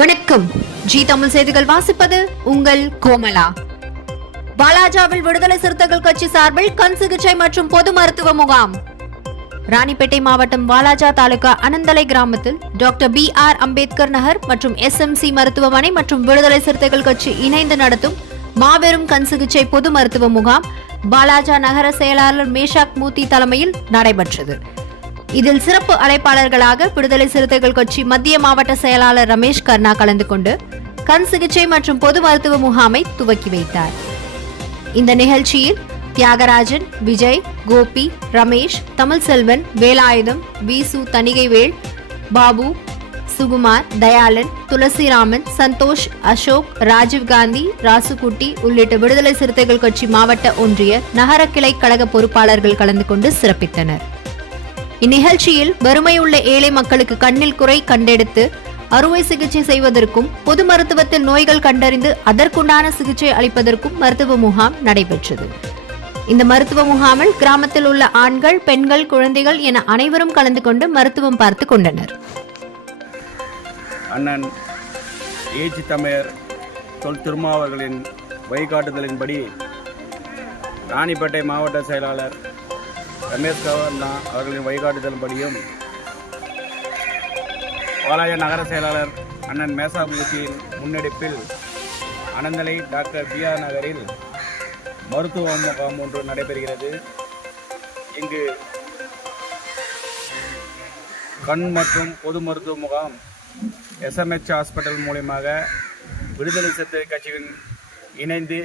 வணக்கம். ஜி தமிழ் செய்திகள் வாசிப்பது உங்கள் கோமலா. வாலாஜாவில் விடுதலை சிறுத்தைகள் கட்சி சார்பில் கண் சிகிச்சை மற்றும் பொது மருத்துவ முகாம். ராணிப்பேட்டை மாவட்டம் வாலாஜா தாலுகா அனந்தலை கிராமத்தில் டாக்டர் BR அம்பேத்கர் நகர் மற்றும் SMC மருத்துவமனை மற்றும் விடுதலை சிறுத்தைகள் கட்சி இணைந்து நடத்தும் மாபெரும் கண் சிகிச்சை பொது மருத்துவ முகாம் வாலாஜா நகர செயலாளர் மேஷாக் மூர்த்தி தலைமையில் நடைபெற்றது. இதில் சிறப்பு அழைப்பாளர்களாக விடுதலை சிறுத்தைகள் கட்சி மத்திய மாவட்ட செயலாளர் ரமேஷ் கர்ணா கலந்து கொண்டு கண் சிகிச்சை மற்றும் பொது மருத்துவ முகாமை துவக்கி வைத்தார். இந்த நிகழ்ச்சியில் தியாகராஜன், விஜய், கோபி, ரமேஷ், தமிழ்செல்வன், வேலாயுதம், வீசு, தணிகைவேல், பாபு, சுகுமார், தயாளன், துளசிராமன், சந்தோஷ், அசோக், ராஜீவ்காந்தி, ராசுகுட்டி உள்ளிட்ட விடுதலை சிறுத்தைகள் கட்சி மாவட்ட ஒன்றிய நகர கிளை கழக பொறுப்பாளர்கள் கலந்து கொண்டு சிறப்பித்தனர். இந்நிகழ்ச்சியில் வறுமையுள்ள ஏழை மக்களுக்கு கண்ணில் குறை கண்டெடுத்து அறுவை சிகிச்சை செய்வதற்கும் பொது மருத்துவத்தில் நோய்கள் கண்டறிந்து அதற்குண்டான சிகிச்சை அளிப்பதற்கும் மருத்துவ முகாம் நடைபெற்றது. இந்த மருத்துவ முகாமில் கிராமத்தில் உள்ள ஆண்கள், பெண்கள், குழந்தைகள் என அனைவரும் கலந்து கொண்டு மருத்துவம் பார்த்து கொண்டனர். அண்ணன் ஏஜி தமிழர் தொல் திருமாவர்களின் வழிகாட்டுதலின்படி ராணிப்பேட்டை மாவட்ட செயலாளர் ரமேஷ் கர்ணா அவர்களின் வழிகாட்டுதலின்படியும் வாலாஜா நகர செயலாளர் அண்ணன் மேஷாக் மூர்த்தியின் முன்னெடுப்பில் அனந்தலை டாக்டர் BR நகரில் மருத்துவ முகாம் ஒன்று நடைபெறுகிறது. இங்கு கண் மற்றும் பொது மருத்துவ முகாம் SMH ஹாஸ்பிட்டல் மூலமாக விடுதலை சிறுத்தைகள் கட்சியின் இணைந்து